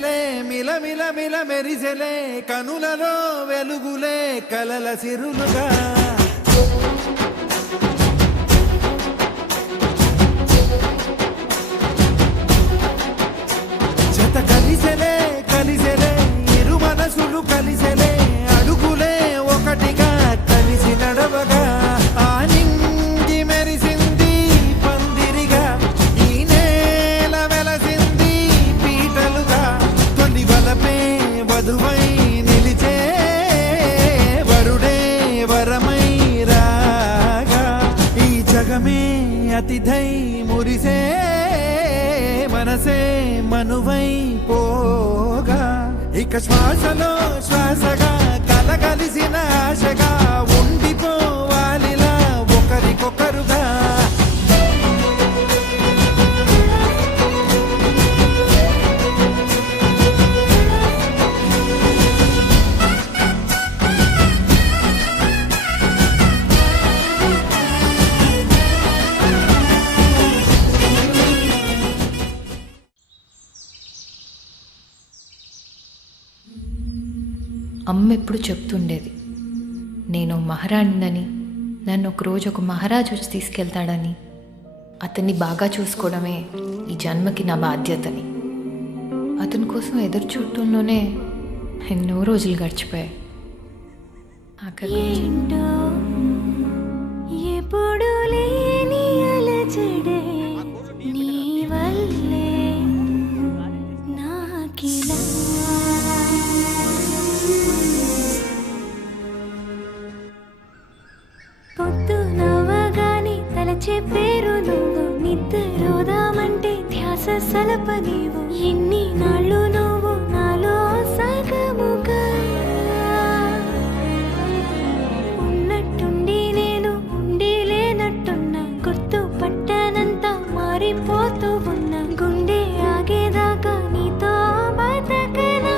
కలిసెలే మిలమిల మిల మెరిసెలే కనులలో వెలుగులే కలల సిరులుగా జత కలిసెలే కలిసెలే ఇరు మనసులు కలిసెలే అడుగులే ఒకటిగా కలిసి నడవగా ఆ నింగి మెరిసింది పందిరిగా ఈ నేల వెలసింది పీటలుగా తొలి వలపే వధువై నిలిచే వరుడే వరమై రాగా ఈ జగమే అతిథై మురిసే మనసే మనువై పోగా ఇక శ్వాసలో శ్వాసగా కలగలిసిన ఆశగా ఉండిపోవాలిలా ఒకరికొకరుగా అమ్మ ఎప్పుడు చెప్తుండేది, నేను మహారాణినని, నన్ను ఒకరోజు ఒక మహారాజు వచ్చి తీసుకెళ్తాడని, అతన్ని బాగా చూసుకోవడమే ఈ జన్మకి నా బాధ్యతని. అతని కోసం ఎదురు చూడటంలోనే ఎన్నో రోజులు గడిచిపోయాయి. ఎప్పుడు లేని అలజడే నీ వల్లే నాకిలా పొద్దు నవ్వగానే తలచే పేరు నువ్వు, నిద్రోదామంటే ధ్యాస సలప నీవు, ఎన్ని నాళ్ళు నువ్వు నాలో సగముగా ఉన్నట్టుండి నేను ఉండి లేనట్టున్నా, గుర్తు పట్టనంత మారిపోతూ ఉన్నా, గుండె ఆగేదాకా నీతో బతకనా.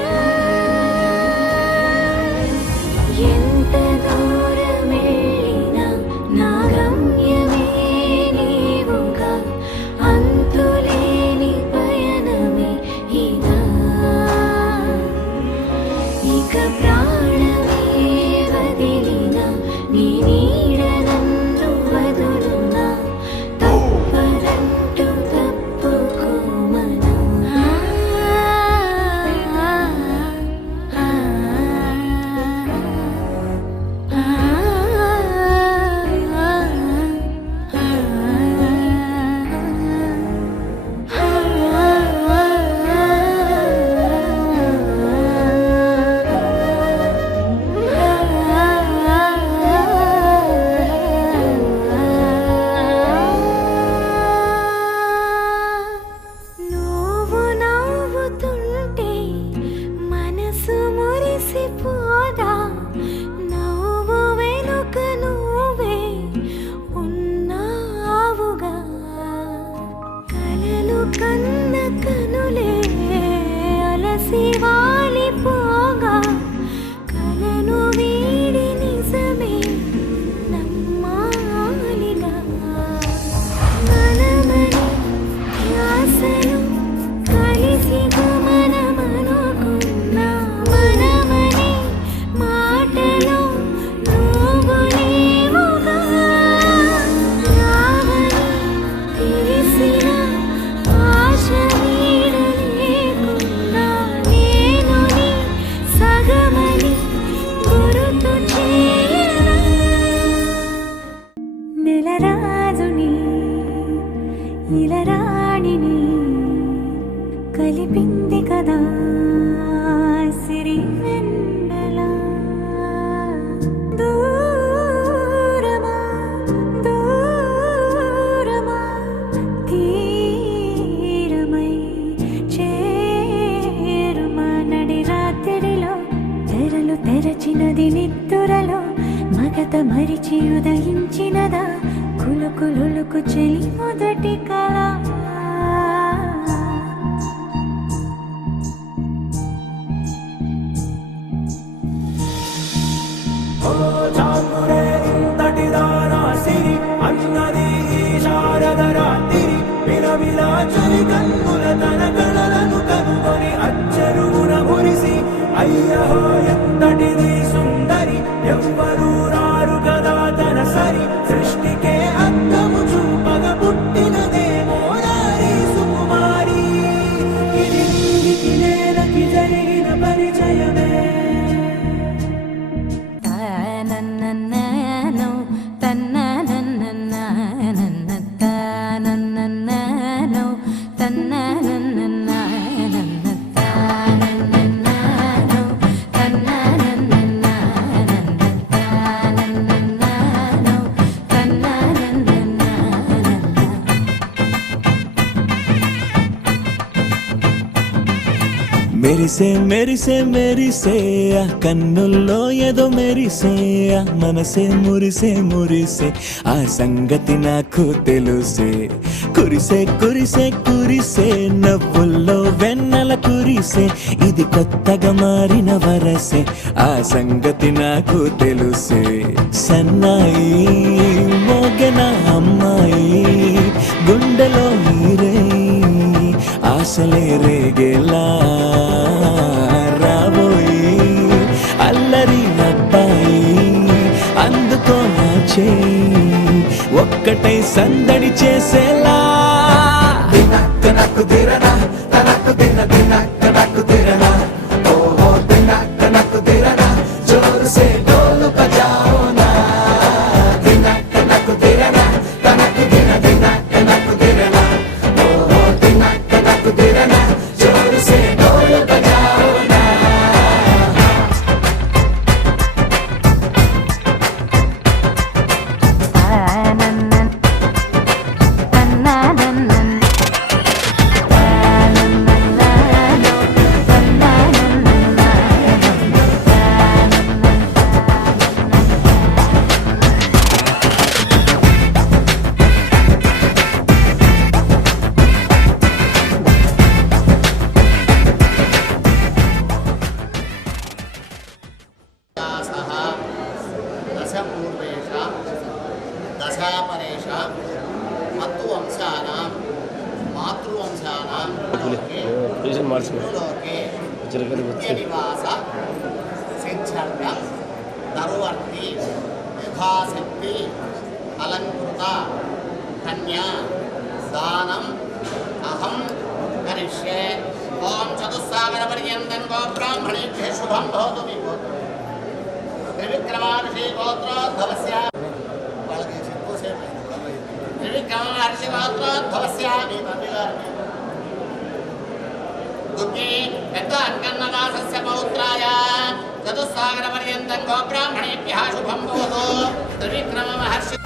ఎంత దూరం వెళ్ళినా నా గమ్యమే నీవుగా, అంతులేని పయనమే ఇదా, ఇక ప్రాణమే వదిలినా నీ నీడ నన్ను వదులునా, తప్పదంటూ తప్పుకోమనా. నువ్వు నవ్వుతుంటే మనసు మురిసిపోదా, నవ్వు వెనుక నువ్వే ఉన్నావుగా, కలలు కన్న కనులే అలసి వాలిపోగా, కలను వీడి నిజమే నమ్మాలిగా, మనమని ధ్యాసలు కలిసి గమనమనుకున్నా, మనమని మాటలు నువ్వు నీవుగా, రావని తెలిసిన ఆశ నీడలేకున్నా, నేను నీ సగమని గుర్తు చేయనా. నెలరాజుని ఇలరాణిని కలిపింది కదా సిరి వెన్నెల, దూరమా దూరమా తీరమై చేరుమా, నడి రాత్రిలో తెరలు తెరచినది నిద్దురలో, మగత మరిచి ఉదయించినదా కులుకులుకు చెలి మొదటి కళ. అన్నది శారద రాత్రి విలవిలా చలి కన్నుల తన కళలను కనుగొని అచ్చరు అహో ఎంతటిది సుందరి ఎవ్వరూ రారు కదా తన సరి సృష్టికే అద్దము చూపగ పుట్టినదేమో నారీ సుకుమారి ఇది నీకి నేలకి జరిగిన పరిచయమే మెరిసే మెరిసే మెరిసే ఆ కన్నుల్లో ఏదో మెరిసే ఆ మనసే మురిసే మురిసే ఆ సంగతి నాకు తెలుసే కురిసే కురిసే కురిసే నవ్వుల్లో వెన్నెల కురిసే ఇది కొత్తగా మారిన వరసే ఆ సంగతి నాకు తెలుసే సన్నాయి మోగెన అమ్మాయి గుండెలో నీరే ఆశలే రేగేలా రాబోయి అల్లరి అబ్బాయి అందుకో నా చేయి ఒక్కటై సందడి చేసేలా తనకు దిరనా తనకు దిన తనకు దిరనా ఓహో తనకు దిరనా జోరు సే డోలు బజాओ నా తనకు దిరనా తనకు దిన తనకు దిరనా ఓహో తనకు దిరనా జోరు సే డోలు బజాओ నా దశపూర్వేషాం దశాపరేషాం మత్తువంశానాం మాతృవంశానాం లోకే నిత్యనివాస సిద్ధ్యర్థ తరువర్తి యథాశక్తి అలంకృత కన్యా దానం అహం కరిష్యే ఓం చతుస్సాగర పర్యంతం గో బ్రాహ్మణేభ్యः శుభం భవతు మీ భవతు త్రివిక్రమహర్షి గోత్రోద్భవస్య వాళ్ళకి ఎక్కువసేపు త్రివిక్రమహర్షి గోత్రోద్భవస్య మీ తండ్రి గారిని దుర్గే పెద్ద అంకన్నదాసస్య పౌత్రాయ చతుస్సాగర పర్యంతం గో బ్రాహ్మణేభ్యः శుభం భవతు త్రివిక్రమహర్షి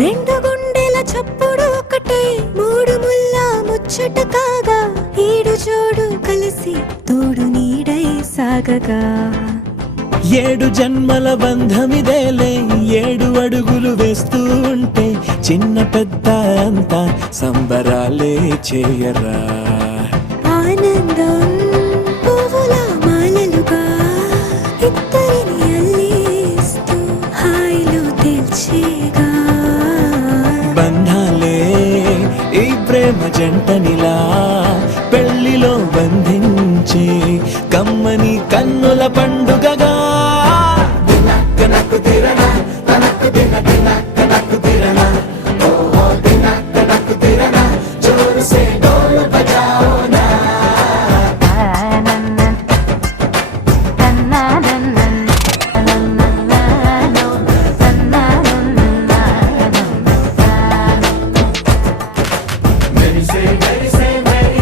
రెండు గుండెల చప్పుడు ఒకటే మూడు ముల్ల ముచ్చట కాగా ఈడు జోడు కలిసి తోడు నీడై సాగగా ఏడు జన్మల బంధమిదేలే ఏడు అడుగులు వేస్తూ ఉంటే చిన్న పెద్ద అంతా సంబరాలే చేయరా ఆనందం పువ్వుల మాలలుగా ఇద్దరిని అల్లిస్తూ హాయిలో తేల్చేగా బంధాలే ఈ ప్రేమ జంటనిలా పెళ్లిలో బంధించే కమ్మని కన్నుల పండుగగా తనకు దిరనా తనకు దిన తనకు దిరనా ఓహో తనకు దిరనా జోరు సే డోలు బజాओ నా మెరిసే మెరిసే మెరిసే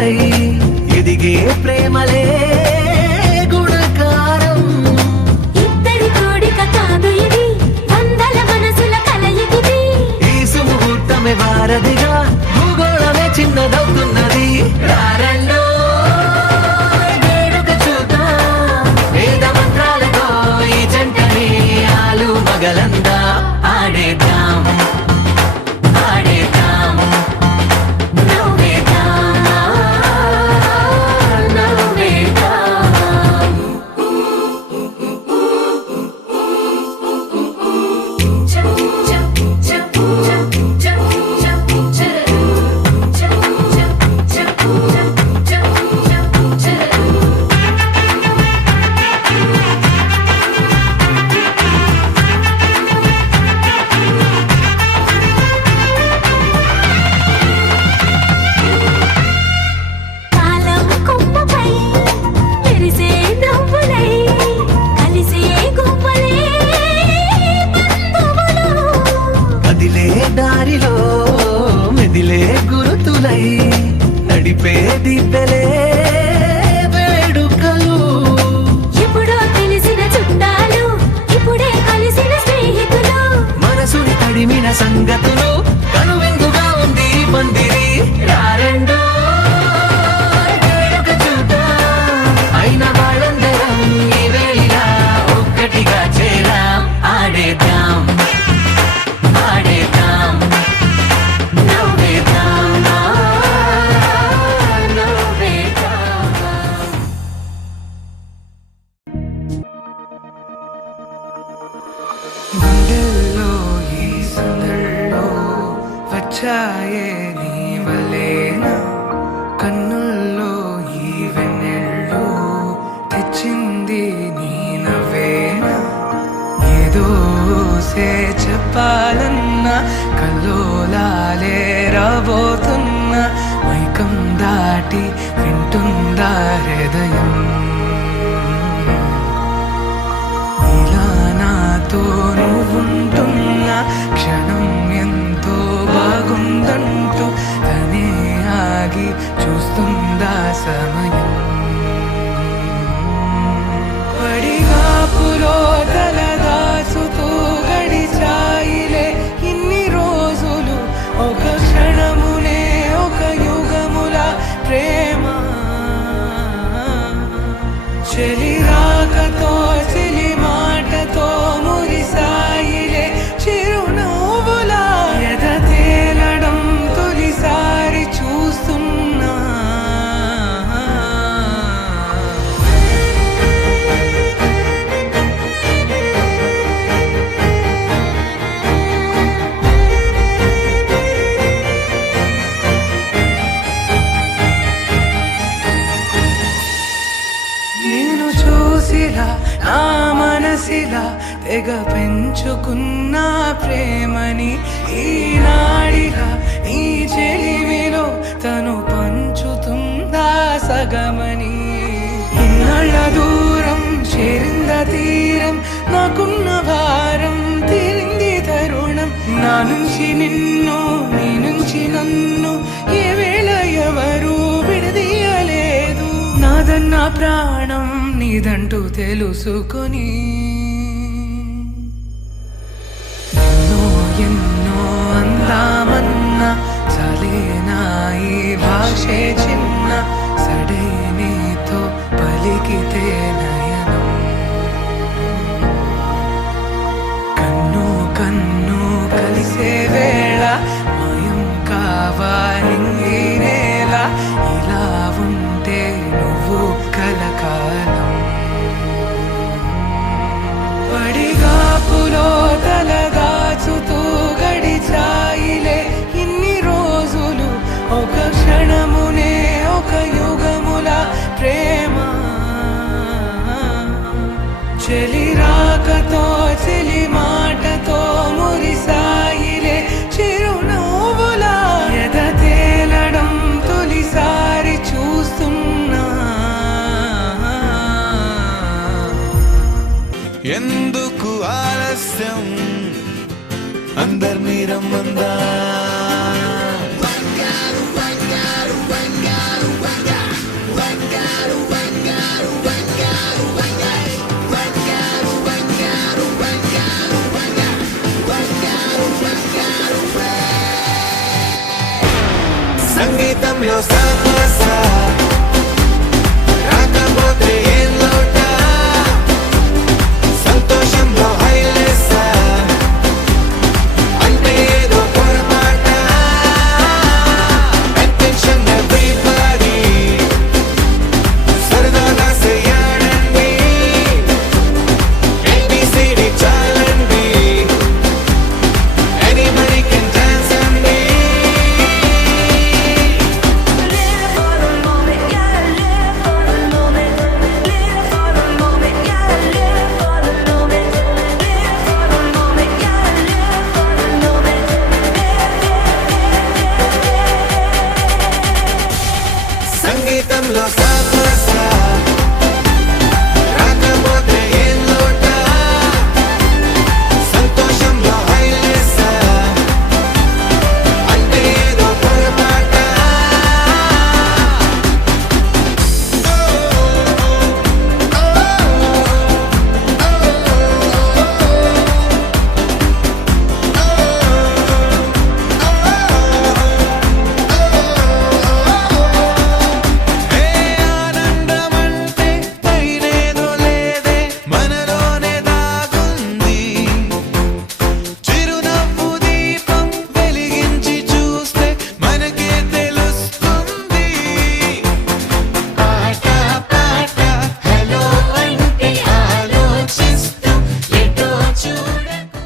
రంగులై ఎదిగే ప్రేమలే గుణకారం. ఇద్దరి కోడిక కాదు ఇది, వందల మనసుల కలయికిది. ఈ సుముహూర్తమే వారధిగా భూగోళమే చిన్నదవుతున్నది. రారండో వేడుక చూద్దాం, వేద మంత్రాలతో ఈ జంటని ఆలు మగలందా ఆడేద్దాం ఆడేద్దాం నవ్వేద్దాం నవ్వేద్దాం. కాలం కొమ్మపై మెరిసే నవ్వులై కలిసే గువ్వలే బంధువులు. కదిలే దారిలో మెదిలే గురుతులై నడిపే దిబ్బెలే వేడుకలు. ఎప్పుడో తెలిసిన చుట్టాలు, ఇప్పుడే కలిసిన స్నేహితులు. మనసుని తడిమిన సంగతులు కనువిందుగా ఉంది ఈ పందిరి. రారండో వేడుక చూద్దాం, అయిన వాళ్ళందరం ఈ వేళ ఒక్కటిగా చేరాం. ఆడేద్దాం ఆడేద్దాం నవ్వేద్దాం నవ్వేద్దాం. గుండెల్లో ఈ సందల్లో వచ్చాయే నీ వలేనా, కన్నుల్లో ఈ వెన్నెళ్ళు తెచ్చింది నీ నవ్వేనా. ఏదో సే చెప్పాలన్నా కల్లోలాలే రాబోతున్నా, మైకం దాటి వింటుందా హృదయం. ఇలా నాతో నువ్వుంటున్న క్షణం ఎంతో బాగుందంటూ తనే ఆగి చూస్తుందా సమయం. పడిగాపులో తలదాచుతూ గడిచాయిలే ఇన్ని రోజులు, ఒక క్షణమునే ఒక యుగముల ప్రేమ. చెలి రాకతో చెలి మాటతో మురిసాయిలే చిరునవ్వులా, ఎద తేలడం తొలిసారి చూస్తున్నా. నేను చూసిలా నా మనసిలా తెగ పెంచుకున్న ప్రేమని ఈనాడిలా ఈ చెలిమిలో తను పంచుతుందా సగమని. ఇన్నాళ్ళ దూరం చేరింద తీరం, నాకున్న భారం తీరింది తరుణం. నా నుంచి నిన్ను నీ నుంచి నన్ను ఏ వేళ ఎవరు విడదీయలేదు. నాదన్న ప్రాణం నీదంటూ తెలుసుకొని ఎన్నో ఎన్నో అందామన్నా చాలేనా ఈ భాషే చిన్న. సడే నీతో పలికితే నయనం, కన్ను కన్ను కలిసే వేళ మాయం కావాలి నేల. ఇలా ఉంటే నువ్వు కలకాలం. పడిగాపులో తలదాచుతూ గడిచాయిలే ఇన్ని రోజులు, ఒక క్షణమునే ఒక యుగముల ప్రేమ. చెలి రాకతో చెలి మాటతో మురిసాయిలే చిరునవ్వులా, ఎద తేలడం తొలిసారి చూస్తున్నా. ఎందుకు ఆలస్యం అందర్నీ రమ్మందా. సంగీతంలో సమస్య రాకపోతే ఏం లోట సంతోషంలో హైలెస్స అంటే ఏదో పొరపాట అటెన్షన్ ఎవ్రీబడీ సరదాగా చేయాలండి ABCD చాలండి anybody can dance అండి సంగీతంలో సమస్య రాకపోతే ఏం లోట సంతోషంలో హైలెస్స అంటే ఏదో పొరపాట ఆనందమంటే పైనేదో లేదే మనలోనే దాగుంది చిరునవ్వు దీపం వెలిగించి చూస్తే మనకే తెలుస్తుంది ఆట పాట హలో అంటే ఆలోచిస్తూ ఎటో చూడకు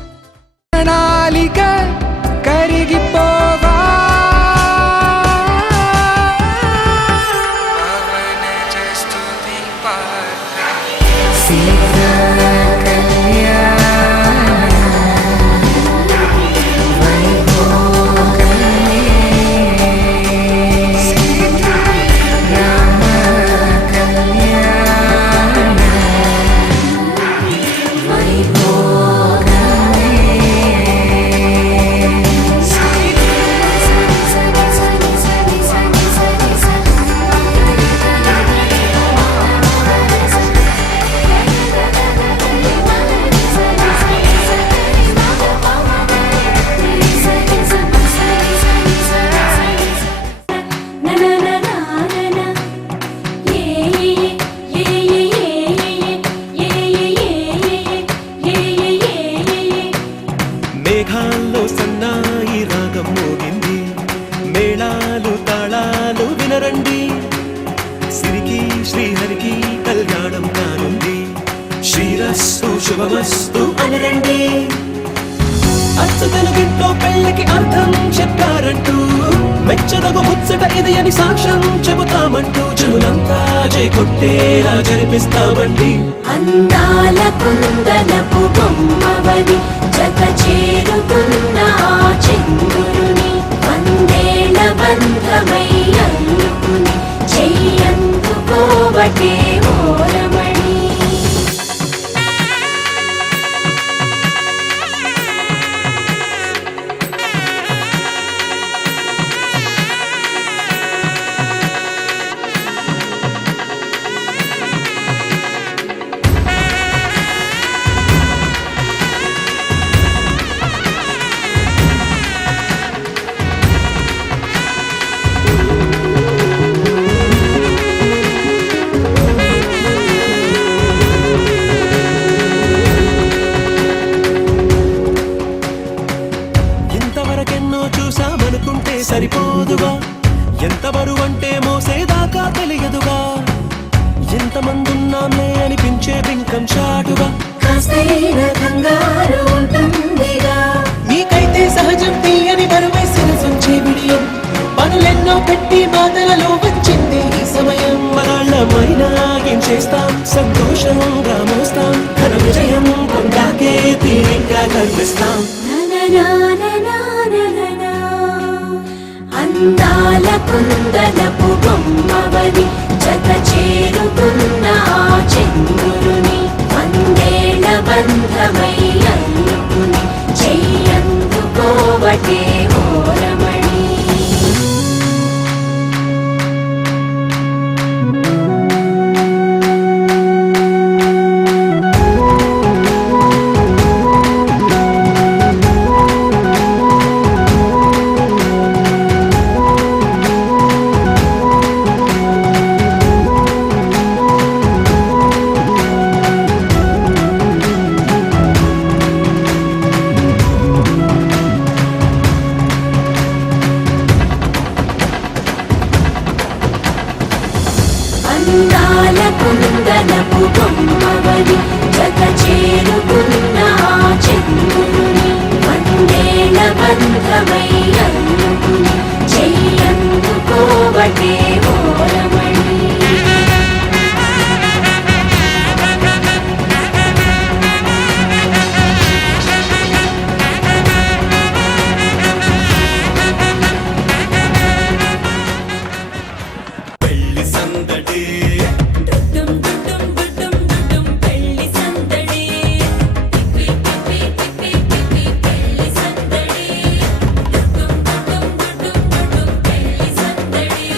ప్రణాళిక కరిగిపోవా చేస్తుంది మేఘాల్లో సన్నాయి రాగం మోగింది మేళాలు తాళాలు వినరండి సిరికి శ్రీహరికి కళ్యాణం కానుంది శ్రీరస్తు శుభమస్తు అనరండి అచ్చు తెలుగింట్లో పెళ్ళికి అర్థం చెప్పారంటూ మెచ్చదగు ముచ్చట ఇది అని సాక్ష్యం చెబుతామంటూ జనులంతా చేకొట్టేలా జరిపిస్తామండి అందాల కుందనపు బొమ్మవని జత చేరుకున్న ఆ చంద్రుని వందేళ్ల బంధమై అల్లుకుని చెయ్యందుకోవటే ఓరమణి ఇంతవరకెన్నో చూసామనుకుంటే సరిపోదుగా ఎంత బరువంటే మోసేదాకా తెలియదుగా ఎంతమందున్నాంలే అనిపించే బింకం చాటుగా కాస్తైన కంగారు ఉంటుందిగా నీకైతే సహజం తీయని బరువేసిన సంచే విడియం పనులెన్నో పెట్టి బాధలలో వచ్చింది ఈ సమయం మనాళ్ళమైనా ఏం చేస్తాం సంతోషంగా మోస్తాం ఘన విజయం పొందాకే తీరిగ్గా కనిపిస్తాం అందాల కుందనపు బొమ్మవని జత చేరుకున్న ఆ చంద్రుని వందేళ్ల బంధమై అల్లుకుని చెయ్యందుకోవటే ఓరమణి అమ్మవని జత చేరుకున్న ఆ చంద్రుని వందేళ్ల బంధమై అందుకుని చెయ్యందుకోవటే ఓరమణి. పెళ్లి సందడి డుడ్డుం డుడ్డుం డుడ్డుం డుడ్డుం పెళ్లి సందడి. పిప్పి పిప్పి పిప్పి పిప్పి పెళ్లి సందడి. డుడ్డుం డుడ్డుం డుడ్డుం డుడ్డుం పెళ్లి సందడి.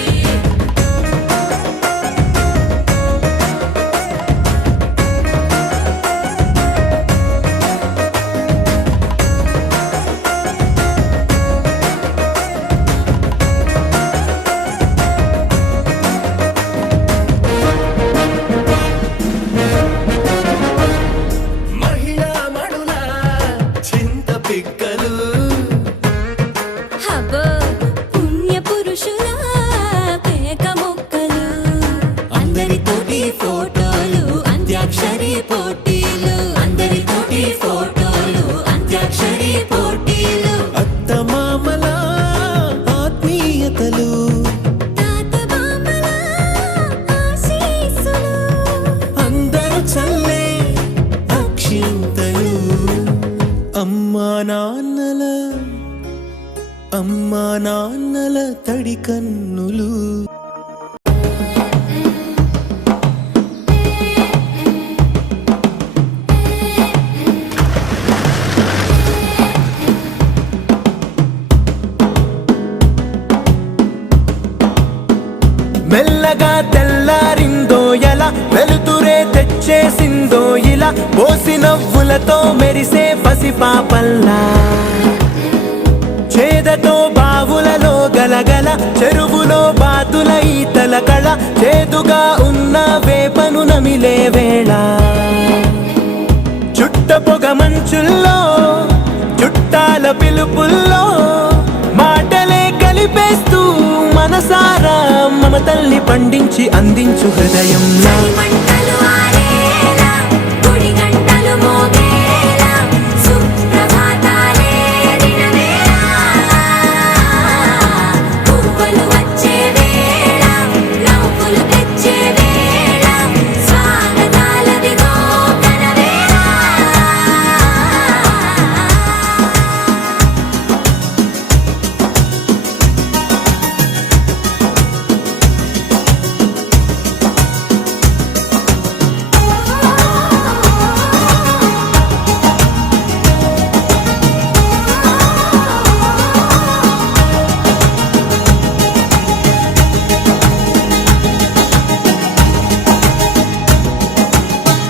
మహిళా మణుల చింత పిక్కలు హబ్బో పుణ్య పురుషుల పేక మొక్కలు. అందరితోటి ఫోటోలు అంత్యాక్షరి పోటీలు. అందరితోటి ఫోటోలు అంత్యాక్షరి పోటీలు. అత్తమామల ఆత్మీయతలు తాత బామ్మల ఆశీస్సులు. అందరూ చల్లే అక్షింతలు అమ్మా నాన్నల తడి కన్నులు. మెల్లగా తెల్లారిందో ఎలా వెలుతురే తెచ్చేసిందో ఇలా పోసి నవ్వులతో మెరిసే పసిపాపల్లా చేదతో బావులలో గలగల చెరువులో బాతుల ఈతల కళ చేదుగా ఉన్న వేపను నమిలే వేళ చుట్ట పొగ మంచుల్లో చుట్టాల పిలుపుల్లో మాటలే కలిపేస్తూ మనసారా మమతల్ని పండించి అందించు హృదయంలా. మంటలు ఆరేలా గుడి గంటలు మోగేలా సుప్రభాతాలే దినవేళ. పువ్వులు వచ్చే వేళ నవ్వులు తెచ్చే వేళ స్వాగతాలదిగో కనవేళ.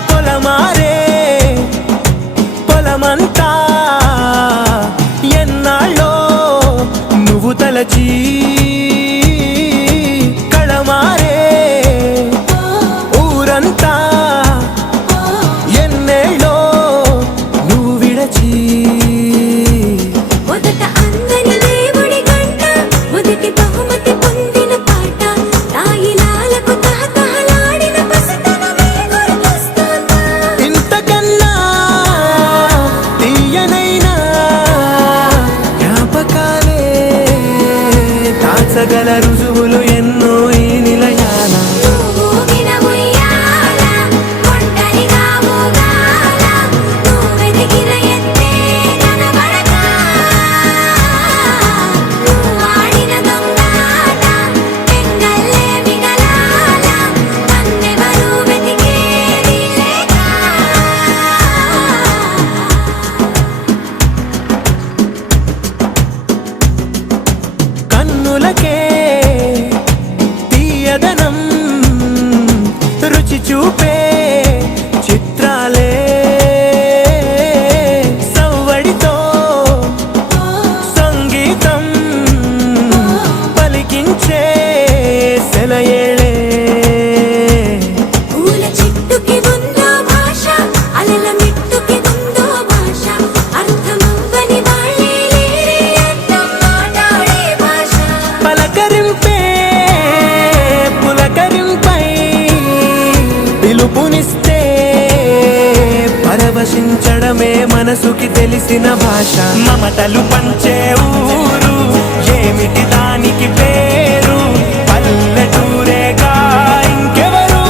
పొలమారే పొలమంతా ఎన్నాళ్ళో నువ్వు తలచి కళమారే ఊరంతా ఎన్నేళ్ళో నువ్వు విడచి. మొదట అందని దేవుడి గంట మొదటి బహుమతి పొందిన పాట తాయిలాలకు తహతహలాడిన పసితనమే గుర్తొస్తుందా. ఇంతకన్నా తీయనైనా జ్ఞాపకాలే దాచగ మనసుకి తెలిసిన భాష మమతలు పంచే ఊరు ఏమిటి దానికి పేరు పల్లెటూరేగా ఇంకెవరు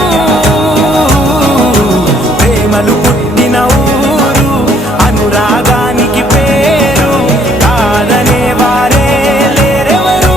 ప్రేమలు పుట్టిన ఊరు అనురాగానికి పేరు కాదనే వారే లేరెవరు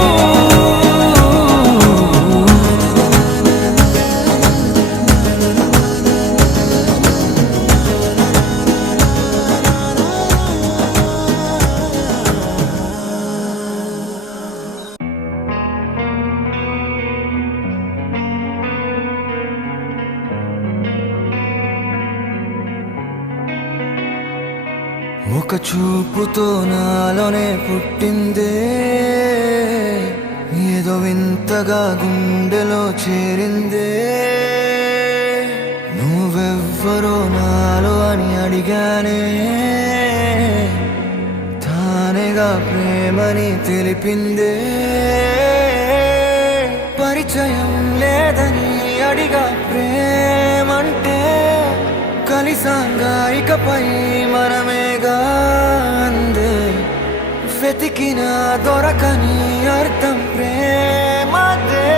ఒక చూపుతో నాలోనే పుట్టిందే ఏదో వింతగా గుండెలో చేరిందే నువ్వెవ్వరో నాలో అని అడిగానే తానేగా ప్రేమని తెలిపిందే పరిచయం లేదని అడిగా ప్రేమంటే కలిసాంగా ఇకపై మనమేగా అందే వెతికిన దొరకని అర్థం ప్రేమదే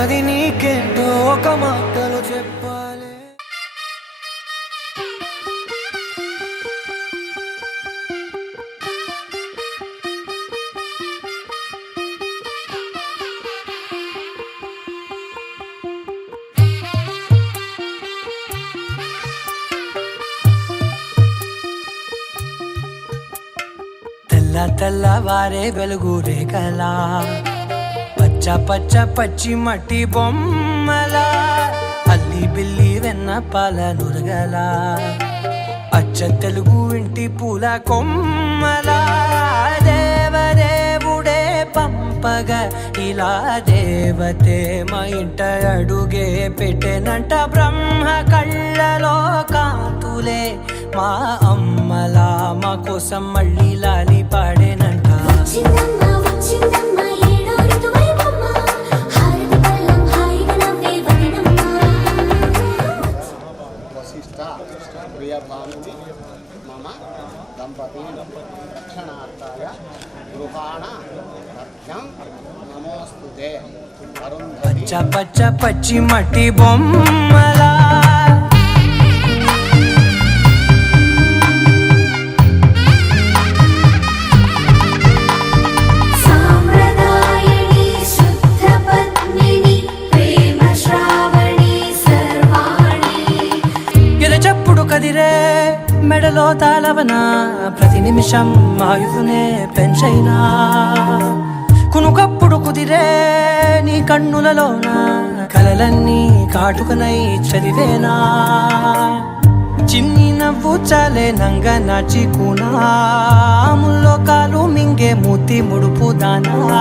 అది నీకేంటో ఒక మాటలో చెప్పాలి తెల్లవారే వెలుగు రేఖలా పచ్చ పచ్చ పచ్చి మట్టి బొమ్మలా అల్లి బిల్లి వెన్న పాల నురగలా అచ్చ తెలుగు ఇంటి పూల కొమ్మలా దేవదేవుడే పంపగా ఇలా దేవతే మా ఇంట అడుగే పెట్టెనంట బ్రహ్మ కళ్ళలో కాంతులే మా అమ్మలా మా కోసం మళ్ళీ లాలి పాడేనంట వశిష్ఠ ప్రియభానుని మమ దంపతి రక్షణార్థాయ గృహాణ రథ్యం నమోస్తుతే పచ్చ పచ్చ పచ్చి మట్టి బొమ్మలా కదిరే మెడలో తాళవన ప్రతి నిమిషం ఆయువునే పెంచైనా కునుకప్పుడు కుదిరే నీ కన్నులలోన కలలన్నీ కాటుకనై చదివేనా చిన్ని నవ్వు చాలే నంగ నాచి కూనాముల్లో కాలు మింగే మూతి ముడుపు దానా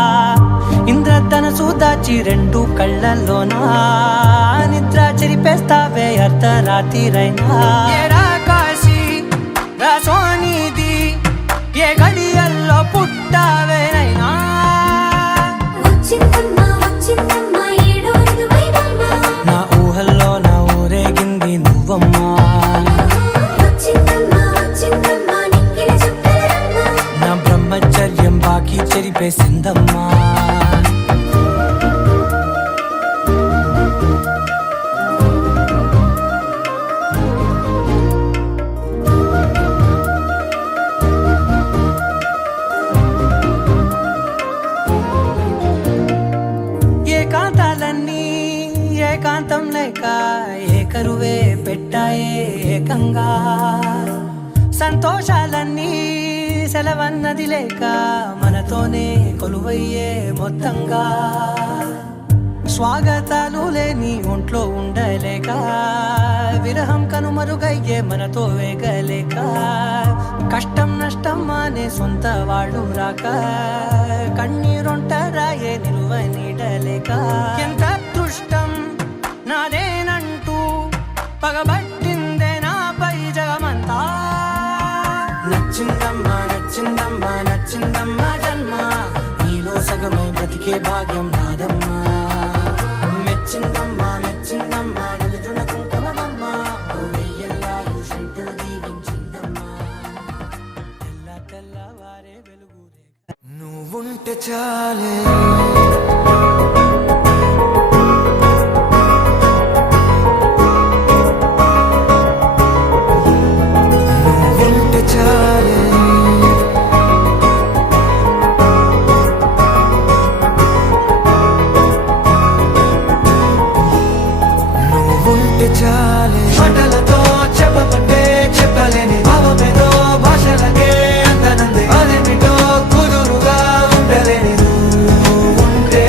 ఇంద్రధనసు దాచి రెండు కళ్ళల్లోనా నిద్ర చెరిపేస్తావే అర్ధరాత్రిరైనా కాశీ రాసోనిది ఏ గడియల్లో పుట్టావేనైనా నా ఊహల్లో నా ఊరేగింది నువ్వమ్మా నా బ్రహ్మచర్యం బాకీ చెరిపేసిందమ్మా ఏకాంతం లేక ఏకరువే పెట్టాయే ఏకంగా సంతోషాలన్నీ సెలవన్నది లేక మనతోనే కొలువయ్యే మొత్తంగా స్వాగతాలు లేని ఒంట్లో ఉండలేక విరహం కనుమరుగయ్యే మనతో వేగలేక కష్టం నష్టం అనే సొంత వాళ్ళు రాక కన్నీరొంటరాయే నిలువ నీడలేక ఎంత అదృష్టం నాదేనంటూ పగబట్టిందే నాపై జగమంతా నచ్చిందమ్మా నచ్చిందమ్మా నచ్చిందమ్మా జన్మ నీలో సగమై బ్రతికే భాగ్యం నాదమ్మా మెచ్చిందమ్మా మెచ్చిందమ్మా నిలుచున్న కుంకుమమ్మా ఓ వెయ్యల్లా దీవించిందమ్మా ఉంటే చాలే ఉంటే చాలే నువ్వుంటే చాలే మాటలతో చెప్పమంటే చెప్పలేని భావమేదో భాషలకే అందనంది అదేమిటో కుదురుగా ఉండలేని నువ్వుంటే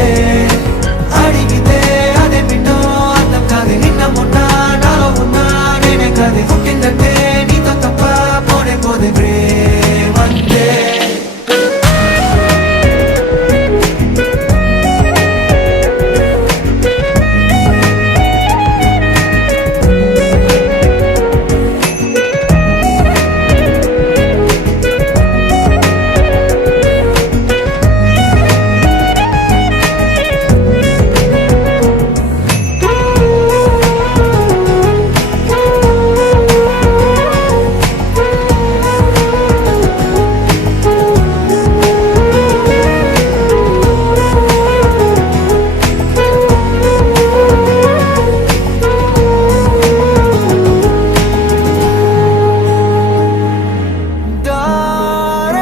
అడిగితే అదేమిటో అర్థం కాదు నిన్న మొన్న నాలో ఉన్నా నేనే కాదు పుట్టిందంటే నీతో తప్ప పోనే పోదే ప్రేమంతే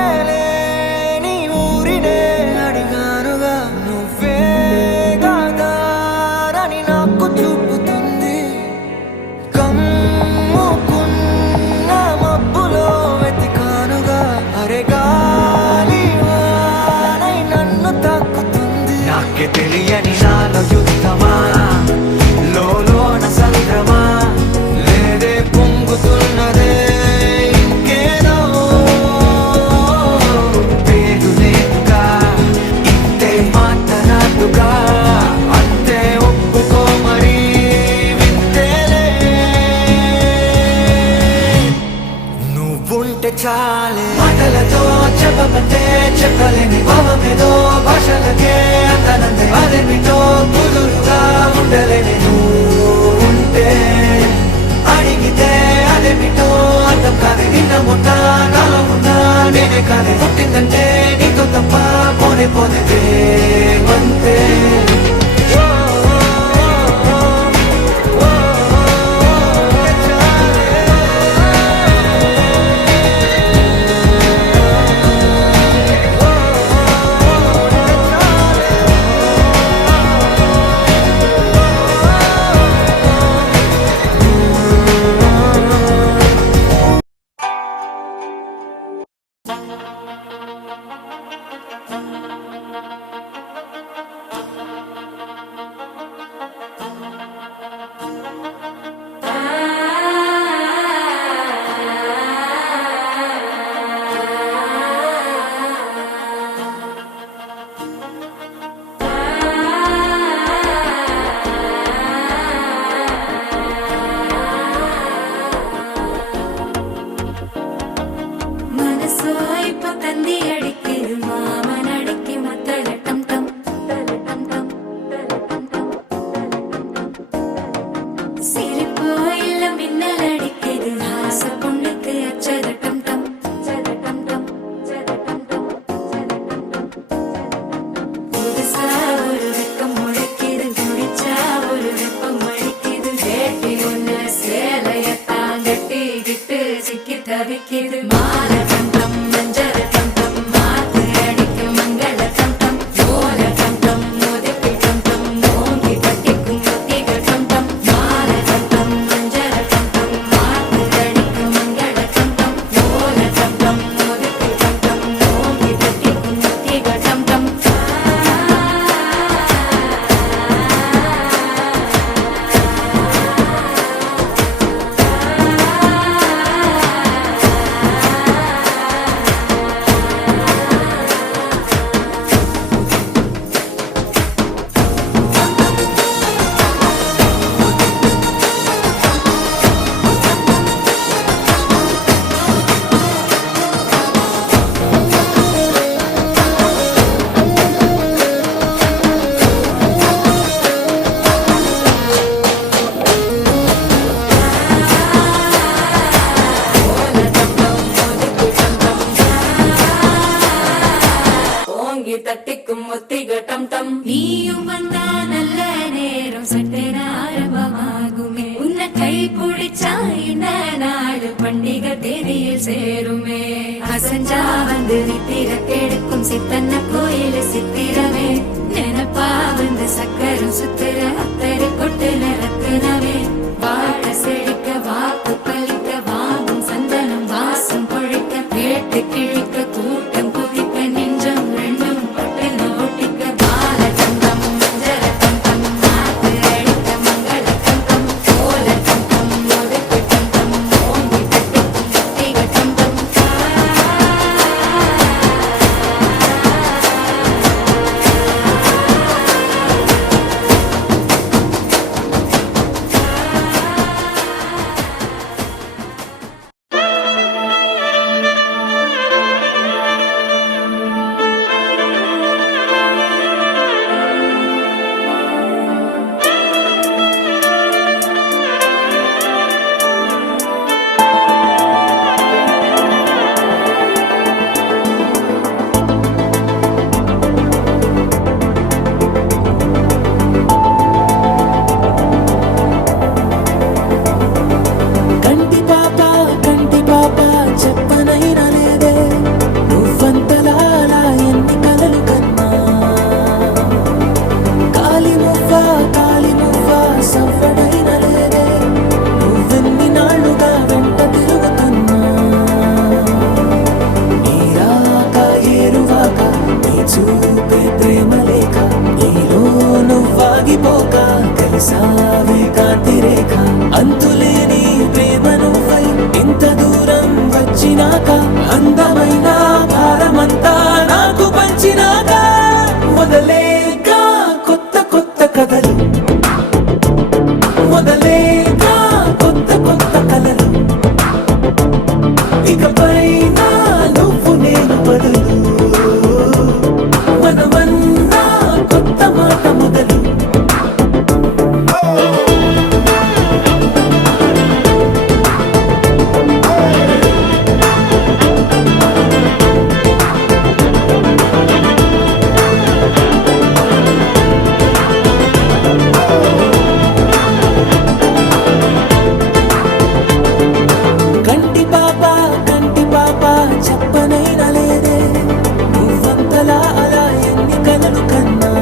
దారేలేని ఊరినే అడిగానుగా నువ్వే దారని నాకు చూపుతుంది కమ్ముకున్న మబ్బులో వెతికానుగా అరే గాలి వానై నన్ను తాకుతుంది నాకే తెలియని నాలో యుద్ధమా లోన సంద్రమా లేదే పొంగుతున్నదే ఇంకేదో పేరు లేదుగా ఇంతే మాటరాదుగా అంతే ఒప్పుకో మరి వింతేలే నువ్వుంటే చాలే మాటలతో చెప్పమంటే చెప్పలేని భావమేదో భాషలకే అందనందే అదేమిటో కుదురుగా ఉండలేని నువ్వుంటే అడిగితే అదేమిటో అర్థం కాదు నిన్న మొన్న నాలో ఉన్నా నేనే కాదు పుట్టిందంటే నీతో తప్ప పోనే పోనే ప్రేమంతే தட்டிக்கும் ஒத்திக டம் டம் நீயும் வந்தா நல்ல நேரம் சட்டென ஆரம்பமாகுமே உன்னை கை பிடிச்சா இந்த நாடு பண்டிகை தேதியில் சேருமே அசஞ்சா வந்து நித்திர கெடுக்கும் சித்தன்ன கோயில் சித்திரமே நினப்பா வந்து சக்கரம் சுத்துற அத்தரு கொட்டுல ரத்தினவே வாழ செழிக்க வாக்கு பலிக்க வாங்கும் சந்தனம் வாசம் பொழிக்க கேட்டு கிழிக்க கூட்டம் குதிக்க நெஞ்சம் ரெண்டும் பட்டுன ஒட்டிக்க பால தங்கம் மஞ்சள தங்கம் மாத்து அழிக்க மங்கள தங்கம் கோல தங்கம் ஒதுக்கு தங்கம் ஓங்கி தட்டிக்கும் ஒத்திக தங்கம் కంటి పాప చెప్పనైనా లేదే నువ్వంతలా అలా ఎన్ని కలలు కన్నా కాలి మువ్వ సవ్వడైనా లేదే నువ్వెన్ని నాళ్ళుగా వెంట తిరుగుతున్నా నీరాక ఏరువాక నీ చూపే ప్రేమ లేక నీలో నువ్వాగిపోక కలిసావే కాంతి రేఖ అంతులేని ప్రేమ నువ్వై ఇంత దూరం వచ్చినాక అందమైన భారమంతా నాకు పంచినాక మొదలేక కొత్త కొత్త కథలు మొదలేక కొత్త కొత్త కలలు ఇకపైన నువ్వు నేను బదులు మనమన్నా కొత్త మాట మొదలు కంటి పాప చెప్పనైనా లేదే నువ్వంతలా అలా ఎన్ని కలలు కన్నా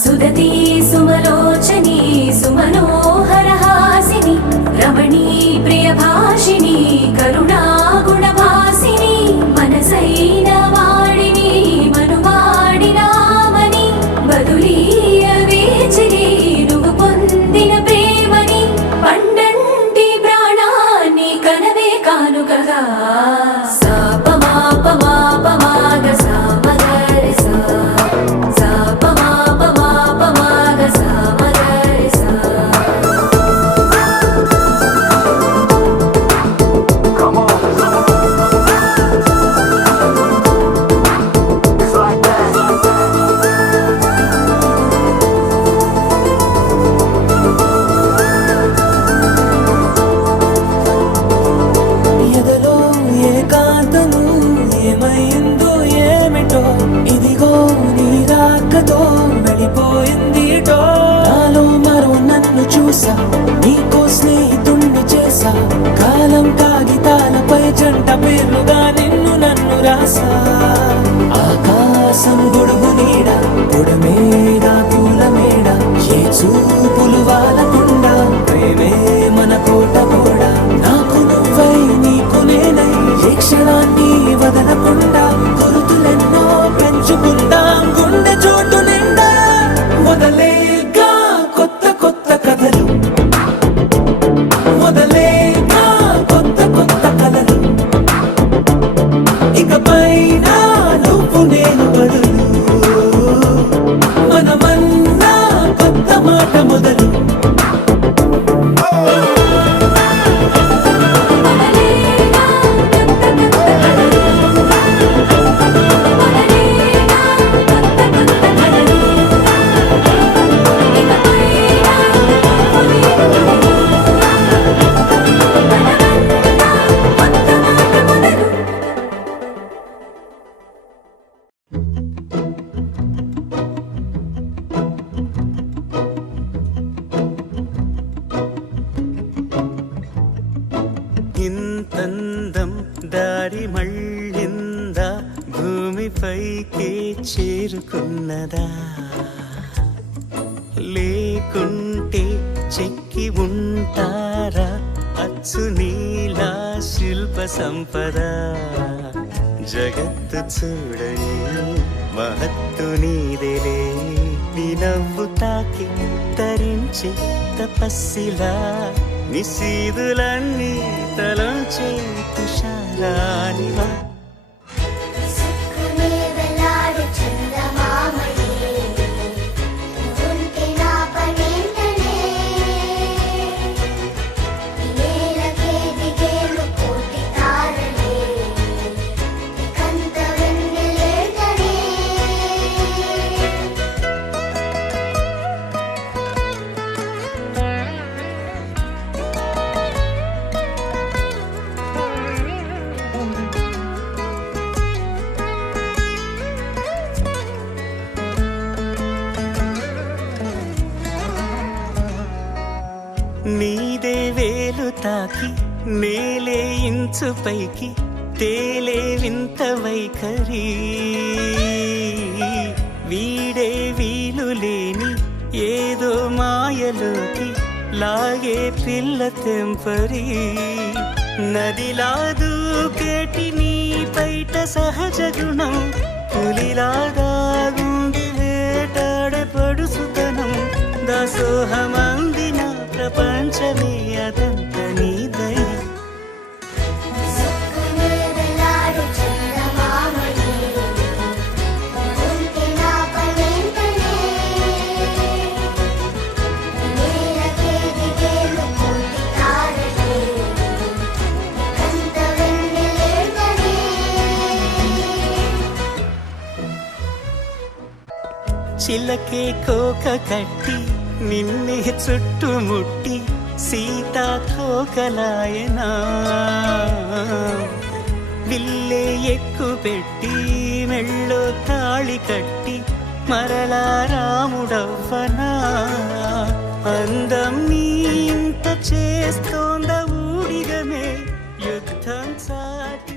సుదతి సుమలోచని సుమనోహర హాసిని రమణీ ప్రియ భాషిని కరుణా గుణభాసిని మనసైన వాడిని మనువాడినామని బదులీయ వేచిని నువ్వు పొందిన ప్రేమని పండంటి ప్రాణాన్ని కనవే కానుకగా సాపమాపమాపమాగ సామగరి సా సాపమాపమాపమాగ సామగరి సా ఎదలో ఏకాంతము ఏమైందో ఏమిటో ఇదిగో నీ రాకతో వెళ్ళిపోయిందిటో నాలో మరో నన్ను చూసా నీకో స్నేహితుణ్ణి చేసా కాలం కాగితాలపై జంట పేర్లుగా నిన్ను నన్ను రాసా ఆకాశం గొడుగు నీడ పొడమేడ పూల మేడ ఏ చూపులు వాలకుండా ప్రేమే మన కోట కూడా నాకు నువ్వై నీకు నేనై ఏ క్షణాన్ని వదలకుండా గురుతులెన్నో పెంచుకుందాం గుండె చోటు నిండా మొదలేగా కొత్త కొత్త కథలు మొదలేగా కొత్త కొత్త కలలు ఇకపైన నువ్వు నేను బదులు దారి మళ్ళిందా భూమిపైకే చేరుకున్నదా లేకుంటే చెక్కి ఉంటారా అచ్చు నీలా శిల్ప సంపద జగత్తు చూడని మహత్తు నీదేలే నీ నవ్వు తాకి తరించే తపస్సిలా నిశీదులన్నీ తలంచే తుషారానివా నీదే వేలు తాకి నేలే ఇంచు పైకి తేలే వింత వైఖరి వీడే వీలు లేని ఏదో మాయలోకి లాగే పిల్ల తెంపరి నదిలా దూకేటి నీ బయట సహజ గుణం పులిలాగా గుండి వేటాడే పడుసుతనం దాసోహమందిన ప్రపంచమే అదంత నీదై చిలకే కోక కట్టి నిన్నే చుట్టుముట్టి సీతాకోకలాయనా విల్లే ఎక్కు పెట్టి మెళ్ళో తాళి కట్టి మరలా రాముడవ్వనా అందం నీ ఇంత చేస్తోంద ఊడిగమే యుద్ధం సాటి